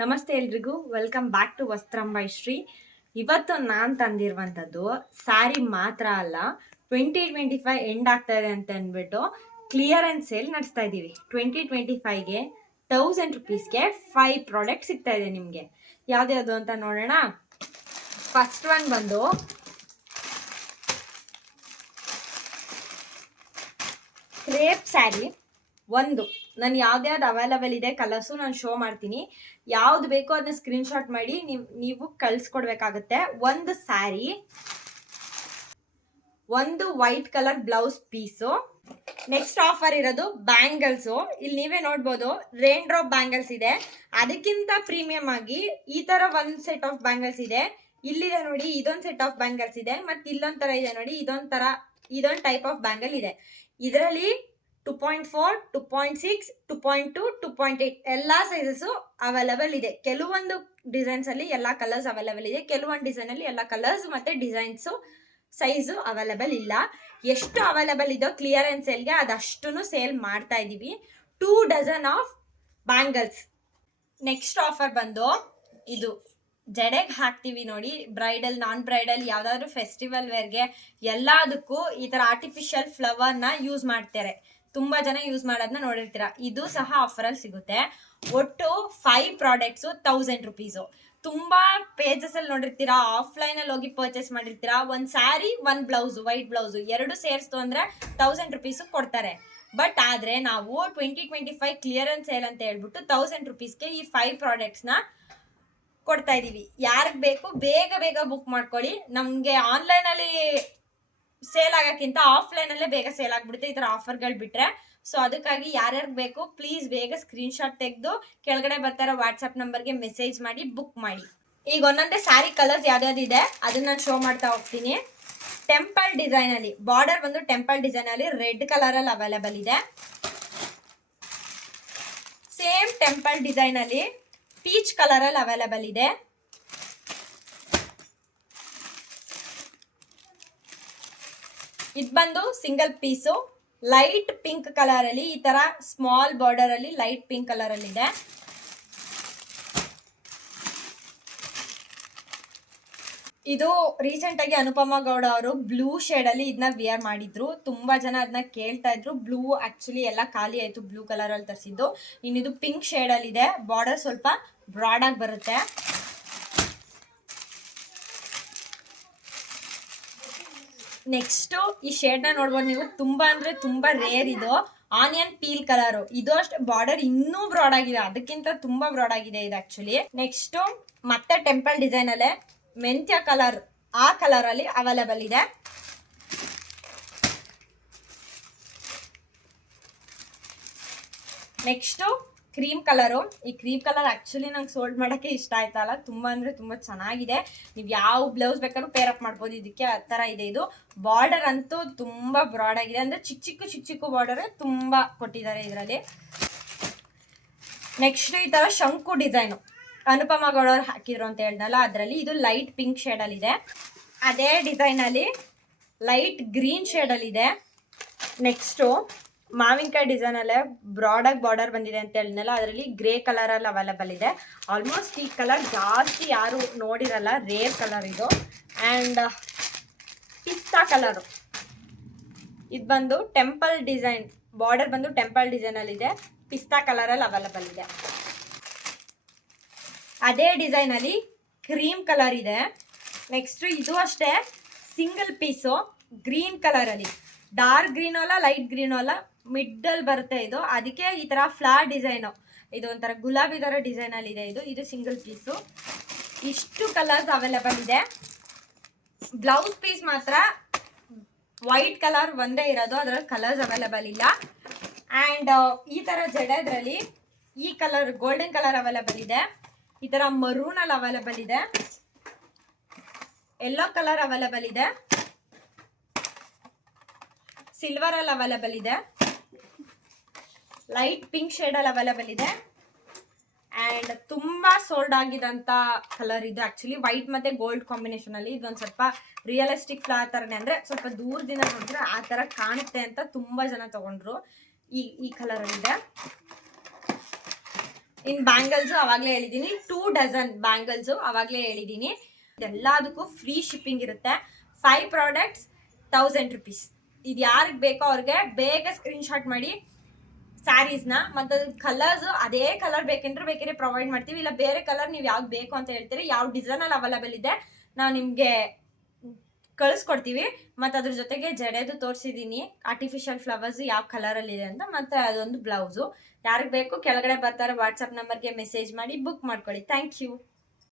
ನಮಸ್ತೆ ಎಲ್ರಿಗೂ, welcome back to ವಸ್ತ್ರಂಬೈ Shri. ಇವತ್ತು ನಾನು ತಂದಿರುವಂಥದ್ದು ಸ್ಯಾರಿ ಮಾತ್ರ ಅಲ್ಲ, 2025 ಎಂಡ್ ಆಗ್ತಾ ಇದೆ ಅಂತ ಅಂದ್ಬಿಟ್ಟು ಕ್ಲಿಯರೆನ್ಸ್ ಸೇಲ್ ನಡೆಸ್ತಾ ಇದ್ದೀವಿ. 2025ಗೆ 1000 ರುಪೀಸ್ಗೆ 5 ಪ್ರಾಡಕ್ಟ್ ಸಿಗ್ತಾ ಇದೆ ನಿಮಗೆ. ಯಾವ್ದ್ಯಾವುದು ಅಂತ ನೋಡೋಣ. ಫಸ್ಟ್ ಒನ್ ಬಂದು ಕ್ರೇಪ್ ಸ್ಯಾರಿ. ಒಂದು ನಾನು ಯಾವ್ದ್ಯಾವ್ದು ಅವೈಲಬಲ್ ಇದೆ ಕಲರ್ಸು ನಾನು ಶೋ ಮಾಡ್ತೀನಿ. ಯಾವ್ದು ಬೇಕೋ ಅದನ್ನ ಸ್ಕ್ರೀನ್ಶಾಟ್ ಮಾಡಿ ನೀವು ಕಳ್ಸ್ಕೊಡ್ಬೇಕಾಗುತ್ತೆ. ಒಂದು ಸ್ಯಾರಿ, ಒಂದು white colour blouse piece. Next offer ಇರೋದು ಬ್ಯಾಂಗಲ್ಸು. ಇಲ್ಲಿ ನೀವೇ ನೋಡ್ಬೋದು, ರೇನ್ ಡ್ರಾಪ್ ಬ್ಯಾಂಗಲ್ಸ್ ಇದೆ. ಅದಕ್ಕಿಂತ ಪ್ರೀಮಿಯಂ ಆಗಿ ಈ ತರ ಒಂದು ಸೆಟ್ ಆಫ್ ಬ್ಯಾಂಗಲ್ಸ್ ಇದೆ. ಇಲ್ಲಿದೆ ನೋಡಿ, ಇದೊಂದು ಸೆಟ್ ಆಫ್ ಬ್ಯಾಂಗಲ್ಸ್ ಇದೆ. ಮತ್ತೆ ಇಲ್ಲೊಂದ್ ತರ ಇದೆ ನೋಡಿ, ಇದೊಂದು ಟೈಪ್ ಆಫ್ ಬ್ಯಾಂಗಲ್ ಇದೆ. ಇದರಲ್ಲಿ 2.4, 2.6, 2.2, 2.8 ಎಲ್ಲ ಸೈಜಸ್ಸು ಅವೈಲಬಲ್ ಇದೆ. ಕೆಲವೊಂದು ಡಿಸೈನ್ಸ್ ಅಲ್ಲಿ ಎಲ್ಲ ಕಲರ್ಸ್ ಅವೈಲಬಲ್ ಇದೆ, ಕೆಲವೊಂದು ಡಿಸೈನ್ ಅಲ್ಲಿ ಎಲ್ಲ ಕಲರ್ಸ್ ಮತ್ತೆ ಡಿಸೈನ್ಸು ಸೈಜು ಅವೈಲಬಲ್ ಇಲ್ಲ. ಎಷ್ಟು ಅವೈಲಬಲ್ ಇದೋ ಕ್ಲಿಯರೆನ್ಸ್ ಸೇಲ್ಗೆ ಅದಷ್ಟು ಸೇಲ್ ಮಾಡ್ತಾ ಇದೀವಿ. 2 dozen of bangles. Next offer ಬಂದು ಇದು ಜಡೆಗೆ ಹಾಕ್ತೀವಿ ನೋಡಿ, ಬ್ರೈಡಲ್ ನಾನ್ ಬ್ರೈಡಲ್ ಯಾವ್ದಾದ್ರು ಫೆಸ್ಟಿವಲ್ ವೇರ್ಗೆ ಎಲ್ಲದಕ್ಕೂ ಈ ತರ ಆರ್ಟಿಫಿಷಿಯಲ್ ಫ್ಲವರ್ನ ಯೂಸ್ ಮಾಡ್ತಾರೆ. ತುಂಬಾ ಜನ ಯೂಸ್ ಮಾಡೋದನ್ನ ನೋಡಿರ್ತೀರಾ. ಇದು ಸಹ ಆಫರ್ ಅಲ್ಲಿ ಸಿಗುತ್ತೆ. ಒಟ್ಟು 5 ಪ್ರಾಡಕ್ಟ್ಸು 1000 ರುಪೀಸು. ತುಂಬಾ ಪೇಜಸ್ ಅಲ್ಲಿ ನೋಡಿರ್ತೀರಾ, ಆಫ್ಲೈನ್ ಅಲ್ಲಿ ಹೋಗಿ ಪರ್ಚೇಸ್ ಮಾಡಿರ್ತೀರಾ. ಒಂದ್ ಸ್ಯಾರಿ, ಒಂದ್ ಬ್ಲೌಸ್, ವೈಟ್ ಬ್ಲೌಸ್ ಎರಡು ಸೇರಿಸ್ತು ಅಂದ್ರೆ 1000 ರುಪೀಸ್ ಕೊಡ್ತಾರೆ. ಬಟ್ ಆದ್ರೆ ನಾವು 2025 ಕ್ಲಿಯರೆನ್ಸ್ ಸೇಲ್ ಅಂತ ಹೇಳ್ಬಿಟ್ಟು 1000 ರುಪೀಸ್ಗೆ ಈ 5 ಪ್ರಾಡಕ್ಟ್ಸ್ ನ ಕೊಡ್ತಾ ಇದೀವಿ. ಯಾರಿಗೆ ಬೇಕು ಬೇಗ ಬೇಗ ಬುಕ್ ಮಾಡ್ಕೊಳ್ಳಿ. ನಮ್ಗೆ ಆನ್ಲೈನ್ ಅಲ್ಲಿ ಸೇಲ್ ಆಗಕ್ಕಿಂತ ಆಫ್ಲೈನ್ ಅಲ್ಲೇ ಬೇಗ ಸೇಲ್ ಆಗ್ಬಿಡುತ್ತೆ ಈ ತರ ಆಫರ್ಗಳು ಬಿಟ್ರೆ. ಸೊ ಅದಕ್ಕಾಗಿ ಯಾರ್ಯಾರಿಗೆ ಬೇಕು ಪ್ಲೀಸ್ ಬೇಗ ಸ್ಕ್ರೀನ್ ಶಾಟ್ ತೆಗೆದು ಕೆಳಗಡೆ ಬರ್ತಾರೋ ವಾಟ್ಸ್ಆಪ್ ನಂಬರ್ಗೆ ಮೆಸೇಜ್ ಮಾಡಿ ಬುಕ್ ಮಾಡಿ. ಈಗ ಒಂದೊಂದೇ ಸ್ಯಾರಿ ಕಲರ್ಸ್ ಯಾವ್ದಾವ್ದು ಇದೆ ಅದನ್ನ ನಾನು ಶೋ ಮಾಡ್ತಾ ಹೋಗ್ತೀನಿ. ಟೆಂಪಲ್ ಡಿಸೈನ್ ಅಲ್ಲಿ ಬಾರ್ಡರ್ ಬಂದು ಟೆಂಪಲ್ ಡಿಸೈನ್ ಅಲ್ಲಿ ರೆಡ್ ಕಲರ್ ಅಲ್ಲಿ ಅವೈಲಬಲ್ ಇದೆ. ಸೇಮ್ ಟೆಂಪಲ್ ಡಿಸೈನ್ ಅಲ್ಲಿ ಪೀಚ್ ಕಲರ್ ಅಲ್ಲಿ ಅವೈಲಬಲ್ ಇದೆ. ಇದು ಬಂದು single piece light pink colour ಅಲ್ಲಿ, ಈ ತರ ಸ್ಮಾಲ್ ಬಾರ್ಡರ್ ಅಲ್ಲಿ ಲೈಟ್ ಪಿಂಕ್ ಕಲರ್ ಅಲ್ಲಿ ಇದೆ. ಇದು ರೀಸೆಂಟ್ ಆಗಿ ಅನುಪಮಾ ಗೌಡ ಅವರು ಬ್ಲೂ ಶೇಡ್ ಅಲ್ಲಿ ಇದನ್ನ ವಿಯರ್ ಮಾಡಿದ್ರು. ತುಂಬಾ ಜನ ಅದನ್ನ ಕೇಳ್ತಾ ಇದ್ರು. ಬ್ಲೂ ಆಕ್ಚುಲಿ ಎಲ್ಲ ಖಾಲಿ ಆಯ್ತು, ಬ್ಲೂ ಕಲರ್ ಅಲ್ಲಿ ತರಿಸಿದ್ದು. ಇನ್ನಿದು ಪಿಂಕ್ ಶೇಡ್ ಅಲ್ಲಿ ಇದೆ. ಬಾರ್ಡರ್ ಸ್ವಲ್ಪ ಬ್ರಾಡ್ ಆಗಿ ಬರುತ್ತೆ. ನೆಕ್ಸ್ಟ್ ಈ ಶೇಡ್ ನ ನೋಡ್ಬೋದು ನೀವು, ತುಂಬಾ ಅಂದ್ರೆ ತುಂಬಾ ರೇರ್. ಇದು ಆನಿಯನ್ ಪೀಲ್ ಕಲರ್. ಇದು ಅಷ್ಟೇ ಬಾರ್ಡರ್ ಇನ್ನೂ ಬ್ರಾಡ್ ಆಗಿದೆ, ಅದಕ್ಕಿಂತ ತುಂಬಾ ಬ್ರಾಡ್ ಆಗಿದೆ ಇದು ಆಕ್ಚುಲಿ. ನೆಕ್ಸ್ಟ್ ಮತ್ತೆ ಟೆಂಪಲ್ ಡಿಸೈನ್ ಅಲ್ಲೇ ಮೆಂತ್ಯ ಕಲರ್, ಆ ಕಲರ್ ಅಲ್ಲಿ ಅವೈಲಬಲ್ ಇದೆ. Next cream colour. ಈ ಕ್ರೀಮ್ ಕಲರ್ ಆಕ್ಚುಲಿ ನಂಗೆ ಸೋಲ್ಡ್ ಮಾಡೋಕ್ಕೆ ಇಷ್ಟ ಆಯ್ತಲ್ಲ, ತುಂಬಾ ಅಂದ್ರೆ ತುಂಬಾ ಚೆನ್ನಾಗಿದೆ. ನೀವು ಯಾವ ಬ್ಲೌಸ್ ಬೇಕಾದ್ರೂ ಪೇರ್ ಅಪ್ ಮಾಡ್ಬೋದು ಇದಕ್ಕೆ, ಆ ಥರ ಇದೆ. ಇದು ಬಾರ್ಡರ್ ಅಂತೂ ತುಂಬಾ ಬ್ರಾಡ್ ಆಗಿದೆ, ಅಂದ್ರೆ ಚಿಕ್ಕ ಚಿಕ್ಕ ಬಾರ್ಡರ್ ತುಂಬಾ ಕೊಟ್ಟಿದ್ದಾರೆ ಇದರಲ್ಲಿ. ನೆಕ್ಸ್ಟ್ ಈ ತರ ಶಂಕು ಡಿಸೈನು ಅನುಪಮಾ ಗೌಡ ಅವ್ರು ಹಾಕಿದ್ರು ಅಂತ ಹೇಳ್ದಲ್ಲ, ಅದರಲ್ಲಿ ಇದು ಲೈಟ್ ಪಿಂಕ್ ಶೇಡ್ ಅಲ್ಲಿ ಇದೆ. ಅದೇ ಡಿಸೈನ್ ಅಲ್ಲಿ ಲೈಟ್ ಗ್ರೀನ್ ಶೇಡ್ ಅಲ್ಲಿ ಇದೆ. ನೆಕ್ಸ್ಟು ಮಾವಿನಕಾಯಿ ಡಿಸೈನ್ ಅಲ್ಲೇ ಬ್ರಾಡ್ ಆಗಿ ಬಾರ್ಡರ್ ಬಂದಿದೆ ಅಂತ ಹೇಳಿದ್ನಲ್ಲ, ಅದರಲ್ಲಿ ಗ್ರೇ ಕಲರ್ ಅಲ್ಲಿ ಅವೈಲಬಲ್ ಇದೆ. ಆಲ್ಮೋಸ್ಟ್ ಈ ಕಲರ್ ಜಾಸ್ತಿ ಯಾರು ನೋಡಿರಲ್ಲ, ರೇರ್ ಕಲರ್ ಇದು. ಅಂಡ್ ಪಿಸ್ತಾ ಕಲರು. ಇದು ಬಂದು ಟೆಂಪಲ್ ಡಿಸೈನ್, ಬಾರ್ಡರ್ ಬಂದು ಟೆಂಪಲ್ ಡಿಸೈನ್ ಅಲ್ಲಿ ಇದೆ. ಪಿಸ್ತಾ ಕಲರ್ ಅಲ್ಲಿ ಅವೈಲಬಲ್ ಇದೆ. ಅದೇ ಡಿಸೈನ್ ಅಲ್ಲಿ ಕ್ರೀಮ್ ಕಲರ್ ಇದೆ. ನೆಕ್ಸ್ಟ್ ಇದು ಅಷ್ಟೇ ಸಿಂಗಲ್ ಪೀಸು ಗ್ರೀನ್ ಕಲರ್ ಅಲ್ಲಿ, ಡಾರ್ಕ್ ಗ್ರೀನ್ ಅಲ್ಲ ಲೈಟ್ ಗ್ರೀನ್ ಅಲ್ಲ, ಮಿಡ್ಡಲ್ ಬರುತ್ತೆ ಇದು. ಅದಕ್ಕೆ ಈ ತರ ಫ್ಲವರ್ ಡಿಸೈನು, ಇದು ಒಂಥರ ಗುಲಾಬಿ ತರ ಡಿಸೈನ್ ಅಲ್ಲಿ ಇದೆ. ಇದು ಸಿಂಗಲ್ ಪೀಸು. ಇಷ್ಟು ಕಲರ್ಸ್ ಅವೈಲಬಲ್ ಇದೆ. ಬ್ಲೌಸ್ ಪೀಸ್ ಮಾತ್ರ ವೈಟ್ ಕಲರ್ ಒಂದೇ ಇರೋದು, ಅದರಲ್ಲಿ ಕಲರ್ಸ್ ಅವೈಲಬಲ್ ಇಲ್ಲ. ಅಂಡ್ ಈ ತರ ಜಡೆದ್ರಲ್ಲಿ ಈ ಕಲರ್ ಗೋಲ್ಡನ್ ಕಲರ್ ಅವೈಲಬಲ್ ಇದೆ. ಈ ತರ ಮರೂನ್ ಅಲ್ಲಿ ಅವೈಲಬಲ್ ಇದೆ. ಯೆಲ್ಲೋ ಕಲರ್ ಅವೈಲಬಲ್ ಇದೆ. ಸಿಲ್ವರ್ ಅಲ್ಲಿ ಅವೈಲಬಲ್ ಇದೆ. ಲೈಟ್ ಪಿಂಕ್ ಶೇಡ್ ಅಲ್ಲಿ ಅವೈಲಬಲ್ ಇದೆ. ಅಂಡ್ ತುಂಬಾ ಸೋಲ್ಡ್ ಆಗಿದಂತ ಕಲರ್ ಇದು ಆಕ್ಚುಲಿ, ವೈಟ್ ಮತ್ತೆ ಗೋಲ್ಡ್ ಕಾಂಬಿನೇಷನ್ ಅಲ್ಲಿ. ಇದೊಂದು ಸ್ವಲ್ಪ ರಿಯಲಿಸ್ಟಿಕ್ ಫ್ಲವರ್ ತರನೇ, ಅಂದ್ರೆ ಸ್ವಲ್ಪ ದೂರದಿಂದ ನೋಡಿದ್ರೆ ಆ ತರ ಕಾಣುತ್ತೆ ಅಂತ ತುಂಬಾ ಜನ ತಗೊಂಡ್ರು. ಈ ಕಲರ್ ಅಲ್ಲಿ ಇದೆ. ಇನ್ ಬ್ಯಾಂಗಲ್ಸ್ ಅವಾಗ್ಲೇ ಹೇಳಿದೀನಿ 2 ಡಜನ್ ಬ್ಯಾಂಗಲ್ಸ್ ಅವಾಗ್ಲೇ ಹೇಳಿದೀನಿ. ಎಲ್ಲದಕ್ಕೂ ಫ್ರೀ ಶಿಪ್ಪಿಂಗ್ ಇರುತ್ತೆ. 5 ಪ್ರಾಡಕ್ಟ್ಸ್ 1000 ರುಪೀಸ್. ಇದು ಯಾರಿಗೆ ಬೇಕೋ ಅವ್ರಿಗೆ ಬೇಗ ಸ್ಕ್ರೀನ್ ಶಾಟ್ ಮಾಡಿ ಸ್ಯಾರೀಸ್ನ. ಮತ್ತು ಕಲರ್ಸ್ ಅದೇ ಕಲರ್ ಬೇಕಿದ್ರೆ ಪ್ರೊವೈಡ್ ಮಾಡ್ತೀವಿ, ಇಲ್ಲ ಬೇರೆ ಕಲರ್ ನೀವು ಯಾವ್ದು ಬೇಕು ಅಂತ ಹೇಳ್ತೀರಿ, ಯಾವ ಡಿಸೈನಲ್ಲಿ ಅವೈಲೇಬಲ್ ಇದೆ ನಾವು ನಿಮಗೆ ಕಳಿಸ್ಕೊಡ್ತೀವಿ. ಮತ್ತು ಅದ್ರ ಜೊತೆಗೆ ಜಡೆದು ತೋರಿಸಿದ್ದೀನಿ ಆರ್ಟಿಫಿಷಿಯಲ್ ಫ್ಲವರ್ಸ್ ಯಾವ ಕಲರಲ್ಲಿ ಇದೆ ಅಂತ. ಮತ್ತು ಅದೊಂದು ಬ್ಲೌಸು. ಯಾರಿಗೆ ಬೇಕು ಕೆಳಗಡೆ ಬರ್ತಾರೆ ವಾಟ್ಸಪ್ ನಂಬರ್ಗೆ ಮೆಸೇಜ್ ಮಾಡಿ ಬುಕ್ ಮಾಡ್ಕೊಳ್ಳಿ. Thank you.